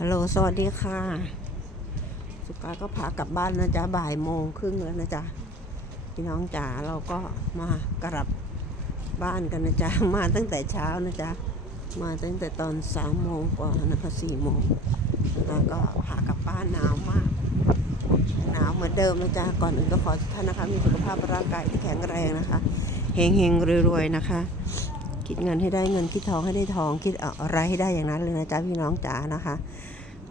ฮัลโหล สวัสดีค่ะ สุกาก็พากลับบ้านนะจ๊ะ บ่ายโมงครึ่งแล้วนะจ๊ะ พี่น้องจ๋า เราก็มากลับบ้านกันนะจ๊ะ มาตั้งแต่เช้านะจ๊ะ มาตั้งแต่ตอนสามโมงกว่านะคะสี่โมงแล้วก็พากลับบ้านหนาวมาก หนาวเหมือนเดิมนะจ๊ะ ก่อนอื่นก็ขอทุกท่านนะคะ มีสุขภาพร่างกายที่แข็งแรงนะคะ เฮงเฮงรวยๆนะคะ คิดเงินให้ได้เงินคิดทองให้ได้ทอง คิดอะไรให้ได้อย่างนั้นเลยนะจ๊ะพี่น้องจ๋านะคะ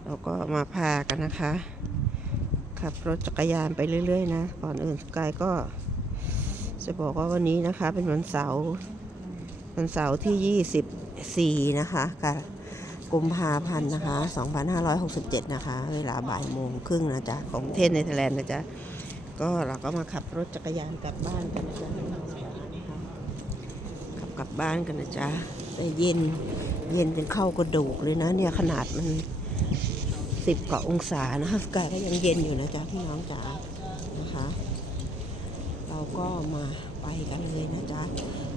เราก็มาพากันนะคะขับรถจักรยานไปเรื่อย ๆ นะ ก่อนอื่นสกายก็ จะบอกว่าวันนี้นะคะ เป็นวันเสาร์วันเสาร์ที่ 24 นะคะค่ะกุมภาพันธ์นะคะ 2567 นะคะ เวลาบ่ายโมงครึ่งนะจ๊ะ ของเทศเนเธอร์แลนด์นะจ๊ะ ก็เราก็มาขับรถจักรยานกลับบ้านกันนะจ๊ะ กลับบ้านกันนะจ๊ะแต่เย็นเย็นเป็นเข้ากระดูกเลยนะ เนี่ยขนาดมันสิบกว่าองศานะคะอากาศก็ยังเย็นอยู่นะจ๊ะพี่น้องจ๋านะคะ เราก็มาไปกันเลยนะจ๊ะ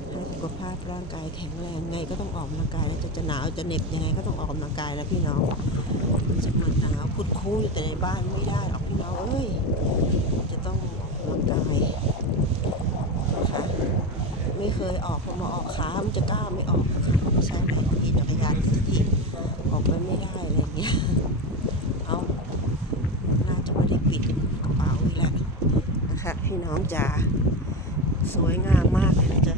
ให้สุขภาพร่างกายแข็งแรงไงก็ต้องออกกำลังกายแล้วจะจะหนาวจะเหน็บยังไงก็ต้องออกกำลังกายแล้วพี่น้องจะมาหนาวพุดคู่อยู่แต่ในบ้านไม่ได้หรอกพี่น้องเอ้ยจะต้องออกกำลังกายนะคะไม่เคยออกพอมาออกขามันจะกล้าไม่ออกนะคะไม่ใช่ไหมขี่จักรยานสักทีออกไปไม่ได้อะไรอย่างเงี้ย เอาน่าจะไม่ได้ปิดกระเป๋าอีกแล้วนะคะพี่น้องจ๋าสวยงามมากเลยนะจ๊ะ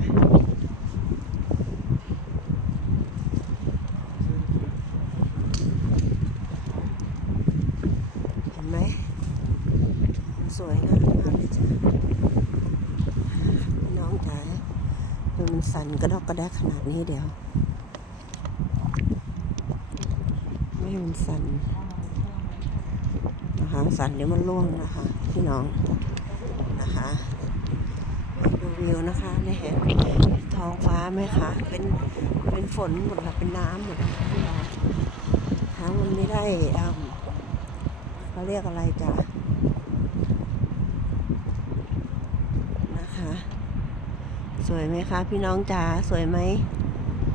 เห็นไหมส วยงามมากเลยจ้ะน้องจ๋าดูมันสั่นกระดอกกระแดกขนาดนี้เดี๋ยว ไม่มันสั่นนะคะสันเดี๋ยวมันร่วงนะคะ พี่น้องนะคะดูวิวนะคะนี่เห็นท้องฟ้าไหมคะ เป็นเป็นฝนหมดค่ะเป็นน้ำหมดค่ะพี่น้องทั้งมันไม่ได้อ่าเขาเรียกอะไรจ้ะ ส วยไหมคะพี่น้องจ๋าสวยไหม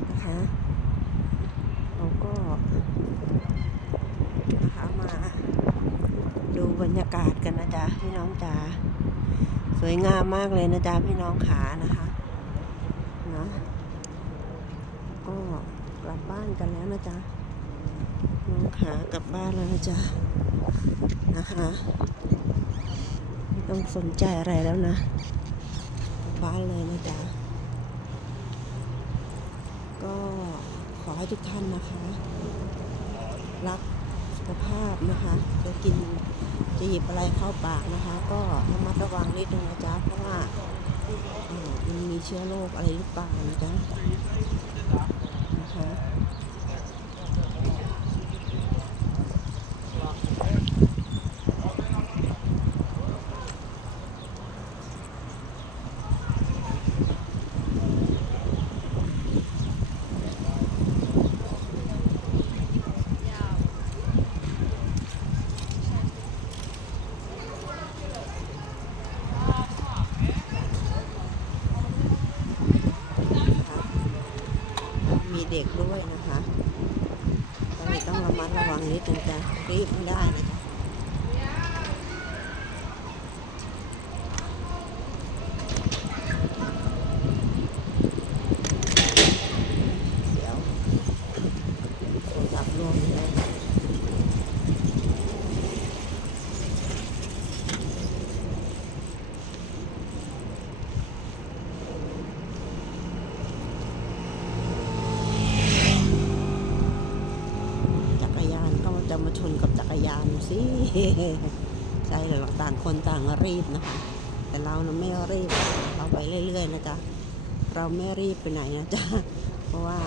นะคะเราก็นะคะมาดูบรรยากาศกันนะจ๊ะพี่น้องจ๋าสวยงามมากเลยนะจ๊ะพี่น้องขานะคะเนาะก็กลับบ้านกันแล้วนะจ๊ะน้องขากลับบ้านแล้วนะจ๊ะนะคะไม่ต้องสนใจอะไรแล้วนะบ้านเลยนะจ๊ะ ก็ขอให้ทุกท่านนะคะ รักสุขภาพนะคะจะกินจะหยิบอะไรเข้าปากนะคะ ก็ระมัดระวังนิดนึงนะจ๊ะเพราะว่ามันมีเชื้อโรคอะไรหรือเปล่านะจ๊ะนะคะมีเด็กด้วยนะคะก็เลยต้องระมัดระวังนิดนึงจ้ะรีบไม่ได้นะจ๊ะเดี๋ยวโทรศัพท์ร่วงเลย จักรยานก็จะมาชนกับจักรยานสิ ใช่เลยหราต่างคนต่างรีบนะคะ แต่เรานะไม่รีบเราไปเรื่อยๆนะจ๊ะเราไม่รีบไปไหนนะจ๊ะเพราะว่า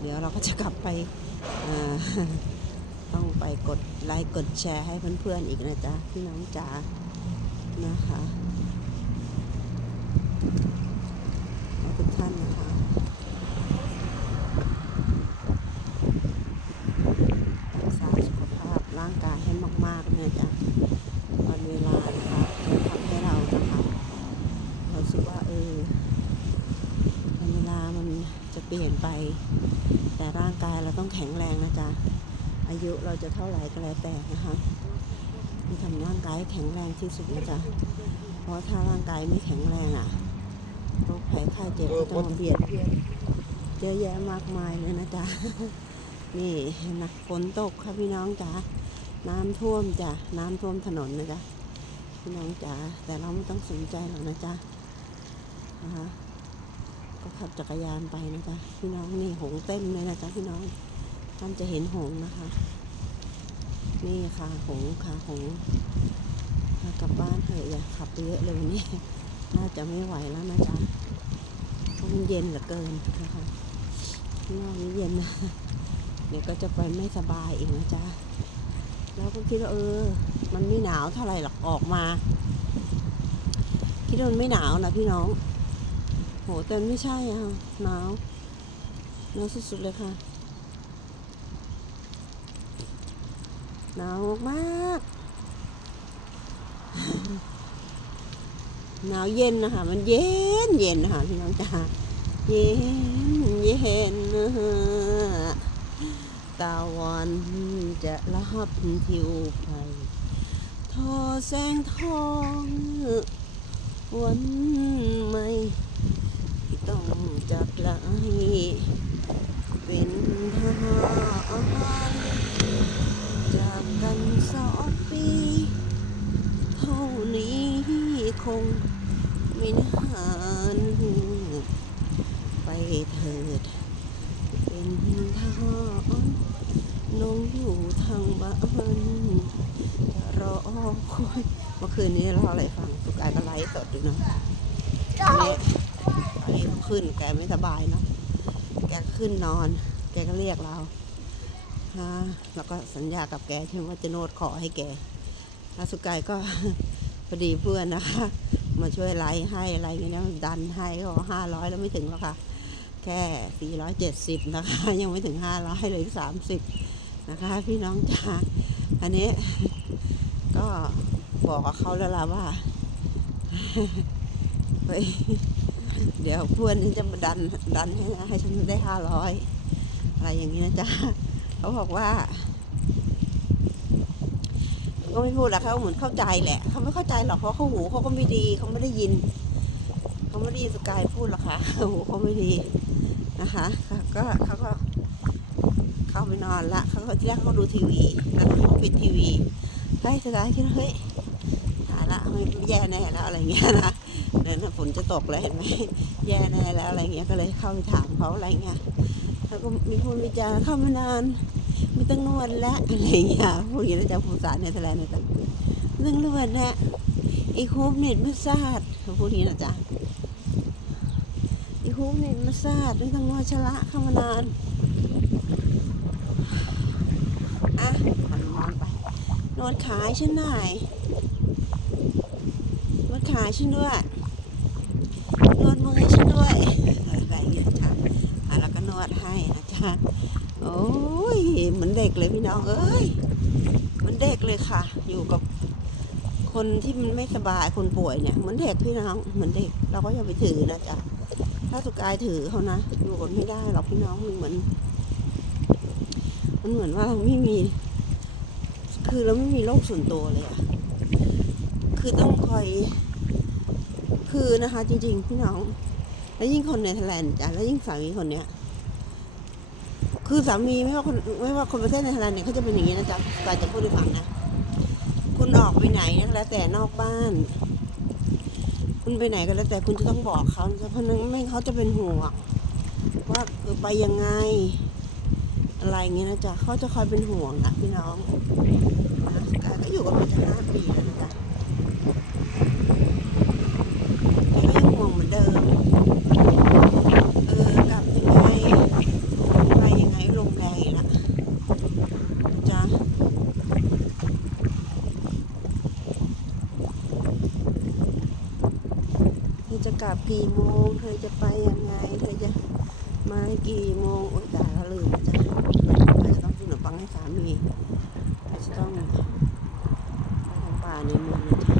เดี๋ยวเราก็จะกลับไปต้องไปกดไลค์กดแชร์ให้เพื่อนๆอีกนะจ๊ะพี่น้องจ๋านะคะขอบคุณท่านนะคะ รักษาสุขภาพร่างกายให้มากๆเนี่ยจ้ะวันเวลานะคะจะทำให้เรานะคะเราสึกว่าเออวันเวลามันจะเปลี่ยน ไป แต่ร่างกายเราต้องแข็งแรงนะจ๊ะ อายุเราจะเท่าไหร่ก็แล้วแต่นะคะมีทำร่างกายแข็งแรงที่สุดนะจ๊ะ เพราะถ้าร่างกายไม่แข็งแรงอะโรคภัยไข้เจ็บก็จะมาเบียดเยนเยอะแยะมากมายเลยนะจ๊ะ นี่นะฝนตกค่ะพี่น้องจ๋าน้ำท่วมจ้ะ น้ำท่วมถนนนะจ๊ะ พี่น้องจ๋าแต่เราไม่ต้องสนใจหรอกนะจ๊ะนะคะ ก็ขับจักรยานไปนะจ๊ะพี่น้องนี่หงส์เต็มเลยนะจ๊ะพี่น้องท่านจะเห็นหงส์นะคะ นี่ค่ะหงส์ค่ะหงส์มากลับบ้านเถอะอย่าขับเยอะเลยวันนี้น่าจะไม่ไหวแล้วนะจ๊ะเพราะมันเย็นเหลือเกินนะคะข้างนอกนี้เย็นนะเดี๋ยวก็จะไปไม่สบายอีกนะจ๊ะแล้วก็คิดว่าเออ มันไม่หนาวเท่าไหร่หรอกออกมา คิดว่ามันไม่หนาวนะพี่น้อง โหแต่ไม่ใช่อะหนาวหนาวสุดๆเลยค่ะหนาวมากหนาวเย็นนะคะ มันเย็นเย็นนะคะพี่น้องจ๋าเย็นเย็นนะฮะตะวันจะรับทิวไปทอแสงทอง วันใหม่ ต้องจากลาเป็นทหารจากกันสองปีเท่านี้คงไม่นานไปเถิด เป็นทหารน้องอยู่ทางบ้านจะรอคอยเมื่อคืนนี้รออะไรฟังสุกายก็ไลฟ์สดอยู่เนาะ ขึ้น แกไม่สบายเนาะ แกขึ้นนอน แกก็เรียกเราฮะแล้วก็สัญญากับแกใช่ไหมว่าจะโนดขอให้แกแล้วสุกายก็พอดีเพื่อนนะคะ มาช่วยไลฟ์ให้อะไรเงี้ยนดันให้ก็ห้าร้อยแล้วไม่ถึงหรอกค่ะ แค่สี่ร้อยเจ็ดสิบนะคะ ยังไม่ถึงห้าร้อยเลยสามสิบนะคะ พี่น้องจ๋าอันนี้ ก็บอกกับเขาแล้วล่ะว่า เฮ้ย เดี๋ยวเพื่อนนี่จะมาดันดันให้นะให้ฉันได้ห้าร้อยอะไรอย่างนี้นะจ๊ะเขาบอกว่า ก็ไม่พูดหรอกเขาเหมือนเข้าใจแหละเขาไม่เข้าใจหรอกเพราะเขาหูเขาก็ไม่ดีเขาไม่ได้ยินเขาไม่ได้ยินสกายพูดหรอกค่ะหูเขาไม่ดีนะคะก็เขาก็เข้าไปนอนละเขาก็ที่แรกเขาก็ดูทีวีแล้วเขาปิดทีวีเฮ้ยสกายคิดเฮ้ยตายละไม่แย่แน่แล้วอะไรเงี้ยนะ เดี๋ยวนฝนจะตกแล้วเห็นไหมแย่แน่แล้วอะไรเงี้ยก็เลยเข้าไปถามเขาอะไรเงี้ยแล้วก็มีพูดวิจารณ์เข้ามานานไม่ต้องนวดแล้วอะไรเงี้ยพูดอย่างนี้แล้วจะภาษาเนเธอร์แลนด์เนี่ยจ้ะไม่ต้องนวดแล้วไอ้คูบเน็ตมาซาดเขาพูดอย่างนี้นะจ๊ะไอ้คูบเน็ตมาซาดไม่ต้องนวดชะละเข้ามานานอะมันนอนไปนวดขายฉันหน่อยนวดขายฉันด้วย นวดมือให้ฉันด้วยอะไรอย่างเงี้ยจ้ะอะแล้วก็นวดให้นะจ๊ะโอ้ยเหมือนเด็กเลยพี่น้องเอ้ยเหมือนเด็กเลยค่ะ อยู่กับคนที่มันไม่สบายคนป่วยเนี่ยเหมือนเด็กพี่น้องเหมือนเด็ก เราก็อย่าไปถือนะจ๊ะถ้าสุกายถือเขานะอยู่กันไม่ได้หรอกพี่น้องมันเหมือน มันเหมือนว่าเราไม่มี คือเราไม่มีโลกส่วนตัวเลยอะคือต้องคอย คือนะคะจริงๆพี่น้อง แล้วยิ่งคนในไทยแลนด์จ้ะแล้วยิ่งสามีคนเนี้ย คือสามีไม่ว่าคนไม่ว่าคนประเทศในไทยแลนด์เนี่ยเขาจะเป็นอย่างนี้นะจ๊ะกายจะพูดให้ฟังนะ คุณออกไปไหนนะแล้วแต่นอกบ้าน คุณไปไหนก็แล้วแต่คุณจะต้องบอกเขาเพราะนั้นไม่เขาจะเป็นห่วงว่าเออไปยังไง อะไรอย่างเงี้ยนะจ๊ะเขาจะคอยเป็นห่วงอะพี่น้องนะกายก็อยู่กับมันจะห้าปีแล้วนะจ๊ะ เหมือนเดิม เออกลับยังไงไปยังไงลมแรงอีกละจ้ะเธอจะกลับกี่โมง เธอจะไปยังไง เธอจะมากี่โมง โอ๊ยตายแล้วลืมจ้ะเราจะต้องกินขนมปังให้สามีเราจะต้องไปทำป่าในเมืองนะจ๊ะ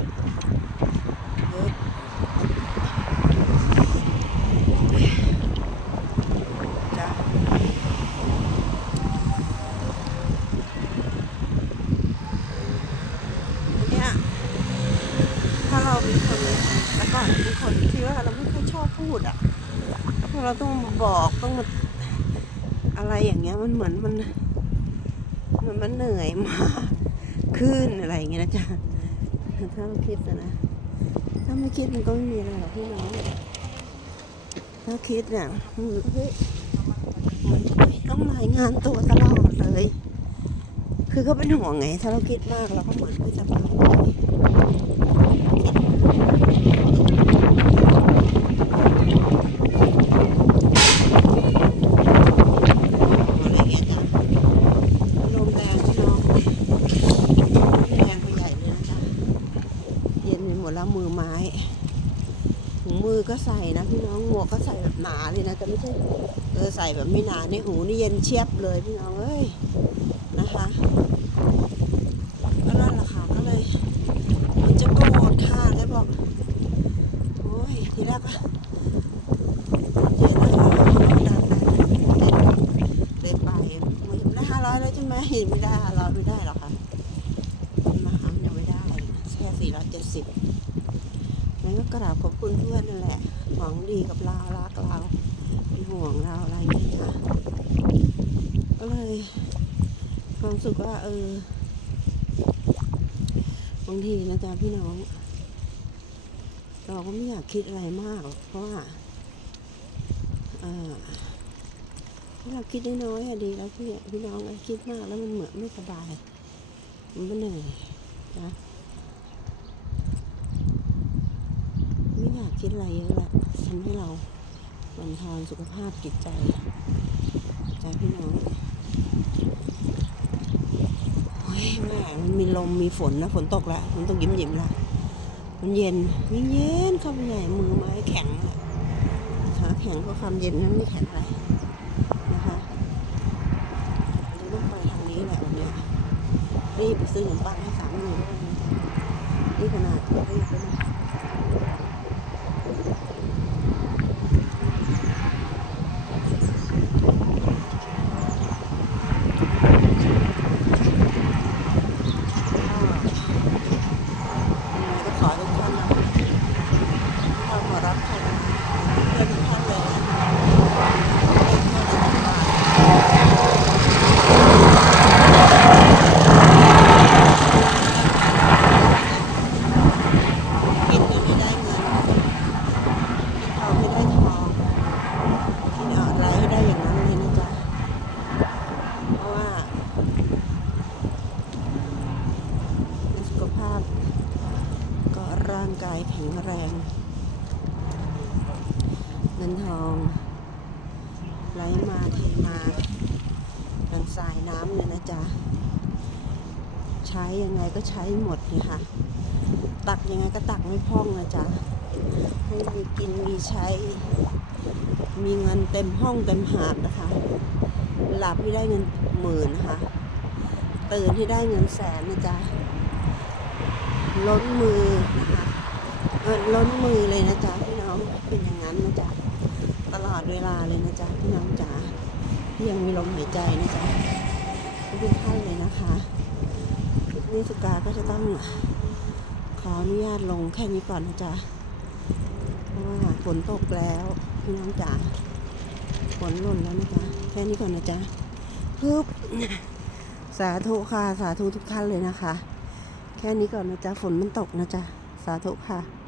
เฮ้ยจ้ะ พูดอะเราต้องมาบอกต้องมาอะไรอย่างเงี้ยมันเหมือนมันมันมันเหนื่อยมากขึ้นอะไรอย่างเงี้ยนะจ๊ะถ้าเราคิดนะถ้าไม่คิดมันก็ไม่มีอะไรหรอกพี่น้องถ้าคิดเนี่ยเฮ้ยมันต้องรายงานตัวตลอดเลย คือเขาเป็นห่วงไง ถ้าเราคิดมากเราก็เหมือนไม่สบายอะไรอย่างเงี้ยจ้ะลมแรงพี่น้องแรงไปใหญ่เลยนะจ๊ะเย็นไปหมดแล้วมือไม้ถุงมือก็ใส่นะพี่น้องหมวกก็ใส่แบบหนาเลยนะแต่ไม่ใช่เออใส่แบบไม่หนาในหูนี่เย็นเชียบเลยพี่น้องเอ้ยนะคะก็นั่นแหละค่ะก็เลย มันจะโกรธค่ะแล้วบอกโอ้ยทีแรกก็เย็นนะคะดันเดินไปมันได้ห้าร้อยแล้วใช่ไหมไม่ได้ห้าร้อยไม่ได้หรอกค่ะมาหายังไม่ได้แค่สี่ร้อยเจ็ดสิบงั้นก็กราบขอบคุณเพื่อนนั่นแหละหวังดีกับเราเป็นห่วงเราอะไรอย่างเงี้ยค่ะ ก็เลย ความสึกว่า เออบางทีนะจ๊ะพี่น้อง เราก็ไม่อยากคิดอะไรมาก เพราะว่าเราคิดน้อยๆอะดีแล้วพี่พี่น้องไอ้คิดมากแล้วมันเหมือนไม่สบาย มันเหนื่อยนะไม่อยากคิดอะไรเยอะแหละทำให้เราบันทอนสุขภาพจิตใจใจพี่น้อง อ้ยแม่มันมีลมมีฝนนะฝนตกแล้วมันต้องยิ้มยิ้มละมันเย็นมันเย็นเข้าไปใหญ่มือไม้แข็งขาแข็งเพราะความเย็นนั้นไม่แข็งอะไรนะคะจะต้องไปทางนี้แหละวันนี้รีบไปซื้อขนมปังให้สามีด้วยนะนี่ขนาดรีบไปนะก็ขอทุกท่านนะเข้ามารับชมเพื่อนทุกท่านเลยนะกินก็ไม่ได้เงินกินทองไม่ได้ทองกินอะไรให้ได้อย่างนั้นเลยนะจ๊ะ เพราะว่าสุขภาพ ก็ร่างกายแข็งแรง เงินทองไหลมาเทมาดัง สายน้ำเลยนะจ๊ะ ใช้ยังไงก็ใช้หมดเลยค่ะ ตักยังไงก็ตักไม่พร่องนะจ๊ะ ให้มีกินมีใช้ มีเงินเต็มห้องเต็มหาดนะคะ หลับให้ได้เงินหมื่นนะคะ ตื่นให้ได้เงินแสนนะจ๊ะ ล้นมือนะคะล้นมือเลยนะจ๊ะพี่น้อง เป็นอย่างนั้นนะจ๊ะ ตลอดเวลาเลยนะจ๊ะพี่น้องจ๋า ที่ยังมีลมหายใจนะจ๊ะทุกท่านเลยนะคะนิสกาก็จะต้องขออนุญาตลงแค่นี้ก่อนนะจ๊ะเพราะว่าฝนตกแล้วพี่น้องจ๋าฝนหล่นแล้วนะจ๊ะแค่นี้ก่อนนะจ๊ะฮึบสาธุค่ะ สาธุทุกท่านเลยนะคะ แค่นี้ก่อนนะจ๊ะฝนมันตกนะจ๊ะสาธุค่ะ